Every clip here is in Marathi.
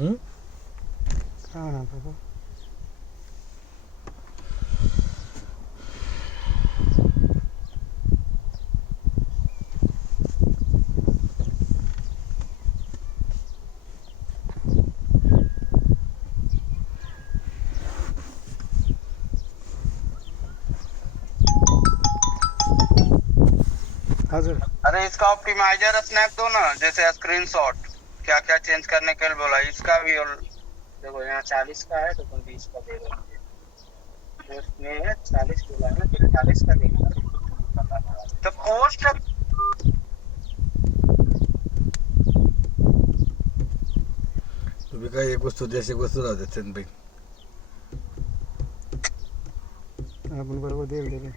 काय ना बाबा अरे इसका ऑप्टिमाइजर स्नैप दो ना, जैसे स्क्रीनशॉट क्या क्या चेंज करने के लिए बोला इसका भी। और देखो यहाँ 40 का है तो तुम 20 का दे रहे हो, उसमें 40 बोला है ना तो 40 का देगा। तो पोस्ट तुम्ही काय एक वस्तू देश एक वस्तू राहते चंदबाई. आपण बरोबर देईल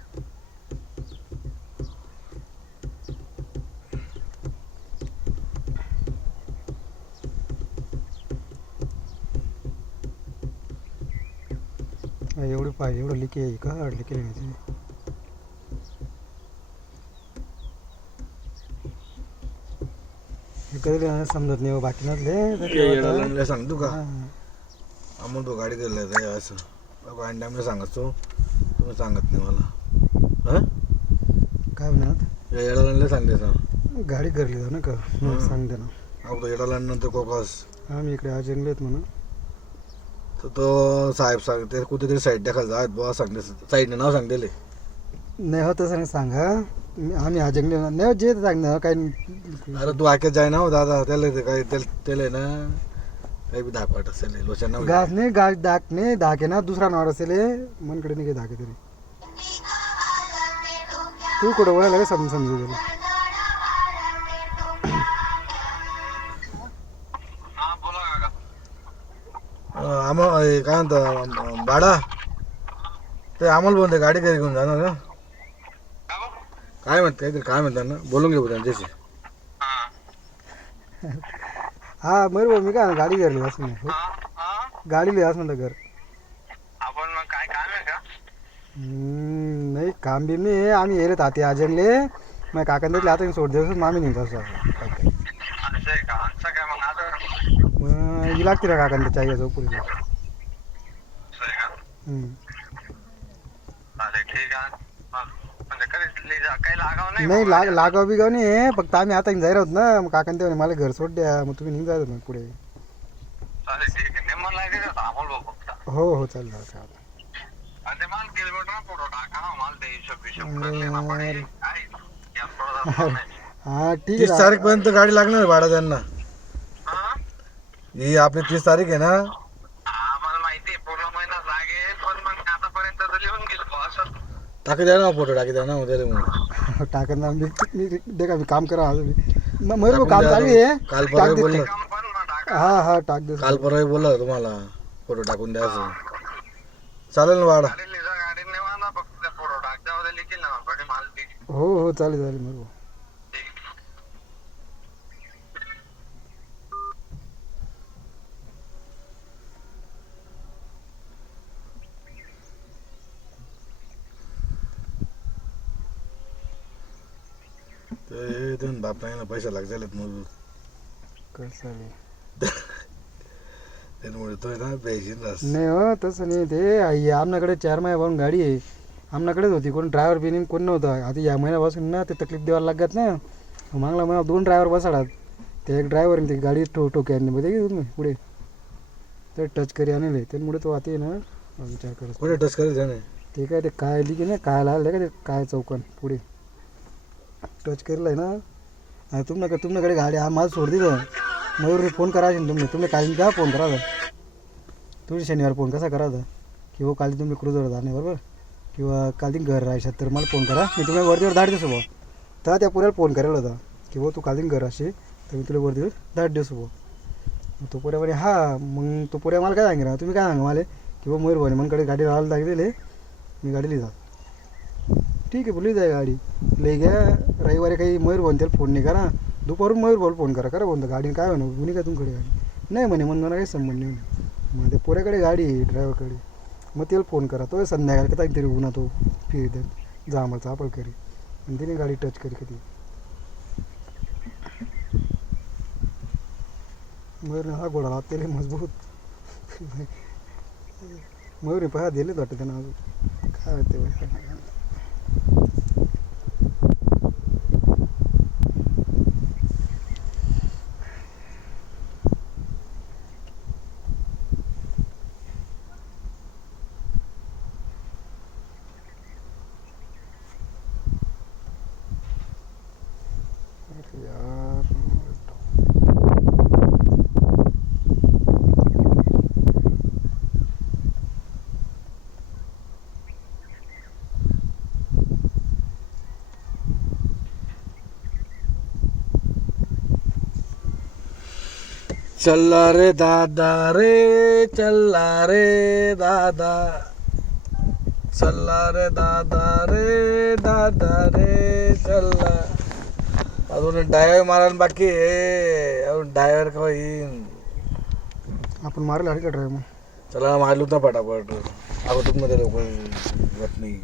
एवढं पाहिजे एवढं लिके आहे का लिके नाही कधी समजत नाही बाकी नसले सांगतो का अमोल तो गाडी दिला असं आणि टाइमला सांगतो तुम्ही सांगत नाही मला. काय म्हणत येडाला सांगते गाडी करली ना का सांगते ना अगोदर येडाला नंतर कोकस आम्ही इकडे अजंगले आहेत म्हणा. तर तो साहेब सांगते कुठेतरी साईड दाखल जात बुवा सांगते साईडने नाव सांगतेले नाही होत तसं नाही सांगा आम्ही अजंगले नाही जे सांगणार काही. अरे तू ऐकत जाय ना हो दादा त्याला काही त्याला ना काही बी धाक वाटत असेल लोचांना घास नाही घास दाक नाही धाके ना दुसरा नावर असेल मनकडे नाही काही धाके तरी तू कुठं वळायला का समजू गेलं. आम्हाला काय म्हणतं भाडा ते आम्हाला बोलते गाडी घरी घेऊन जाणार का काय म्हणत काहीतरी काय म्हणतात ना बोलून घेऊ त्यांच्याशी. हा मयूर भाऊ मी काय गाडी घरली असं नाही गाडी लिहास म्हणलं घर आपण मग काय काम आहे का? नाही काम बी नाही आम्ही येले ताते अजंगले मग काकांनी आता सोड देऊ मामी नाही तसं मग ही लागते ना काकांना चाहिए चौपुरीला. नाही लागाव बिगाव नाही फक्त आम्ही आता जाहीर आहोत ना मग काकांनी ते मला घर सोड द्या मग तुम्ही निघायचं मग पुढे. हो हो चालेल हा ठीक 30 आहे. तारीख पर्यंत गाडी लागणार भाडा त्यांना ही आपली 30 तारीख आहे ना माहिती पूर्ण महिना लागेल पण मग आतापर्यंत लिहून गेलो टाकी द्या ना फोटो टाकी द्या ना उद्या मग टाकन मी देखा मी काम करा मयूर भाऊ काम चालू आहे काल परवा बोललो हा हा टाक दे काल परवा बोललो तुम्हाला फोटो टाकून द्या असं चालेल ना भाडा. हो हो चालेल चालेल मयूर भाऊ. ते बापायला पैसा लागले मग कसं त्यामुळे तो ना पाहिजे नाही हो तसं नाही ते आमच्याकडे 4 महिन्यापासून गाडी आहे आमच्याकडेच होती कोण ड्रायव्हर बिनिंग कोण नव्हतं. आता या महिन्यापासून ना ते तकलीफ द्यायला लागत ना मागला महिना 2 ड्रायव्हर बसाडात ते एक ड्रायव्हर ते गाडी टोके आणले बघा तुम्ही पुढे ते टच करी आणले त्यामुळे तो आता ना विचार करत कोणी टच करायचं ते काय ते काय आली की नाही काय लागलं का ते काय चौकन पुढे टच केलं आहे ना तुमच्याकडे गाडी मला सोड दिलं मयूरने फोन करायचे तुम्ही काल का फोन करा तुम्ही शनिवार फोन कसा करा की हो काल तुम्ही क्रूजवर जाणे बरोबर किंवा काल घर राहायच्यात तर मला फोन करा मी तुम्हाला वरतीवर धाड देसो भाऊ तर त्या पुऱ्याला फोन करायला होता की हो तू काल घर असे तर मी तुला वरतीवर धाड देसो भाऊ तो पुऱ्या म्हणे हा मग तो पुऱ्या मला काय सांगितलं तुम्ही काय सांगा मला की हो मयूर भाऊ मनकडे गाडी राहायला लागलेले मी गाडी लिहिजा ठीक आहे बोलली जाय गाडी लई घ्या रविवारी काही मयूर भाऊन त्याला फोन नाही करा दुपारून मयूर भाऊ फोन करा करा बोलतो गाडीने काय होणार गुन्हे का तुमकडे गाडी नाही म्हणे म्हणून काही संबंध नाही मग ते पोऱ्याकडे गाडी आहे ड्रायव्हरकडे मग त्याला फोन करा तो संध्याकाळी का तरी उन्हा तो फिर द्या जा आम्हाला चापळ करी आणि तिने गाडी टच करी कधी मयूर हा घोडा लागते मजबूत. मयूर पहा दिलेच वाटतं त्यांना अजून काय होते. यार चल्ला रे दादा रे चल्ला रे दादा, चल्ला रे दादा रे दादा रे चल्ला. अजून डायव्हर मारायला बाकी आहे. अजून डायव्हर का येईन. आपण मारेल अडकट ड्रायव्ह मग. चला मारलो ना पटापट. अगोदर मध्ये लोक नाही.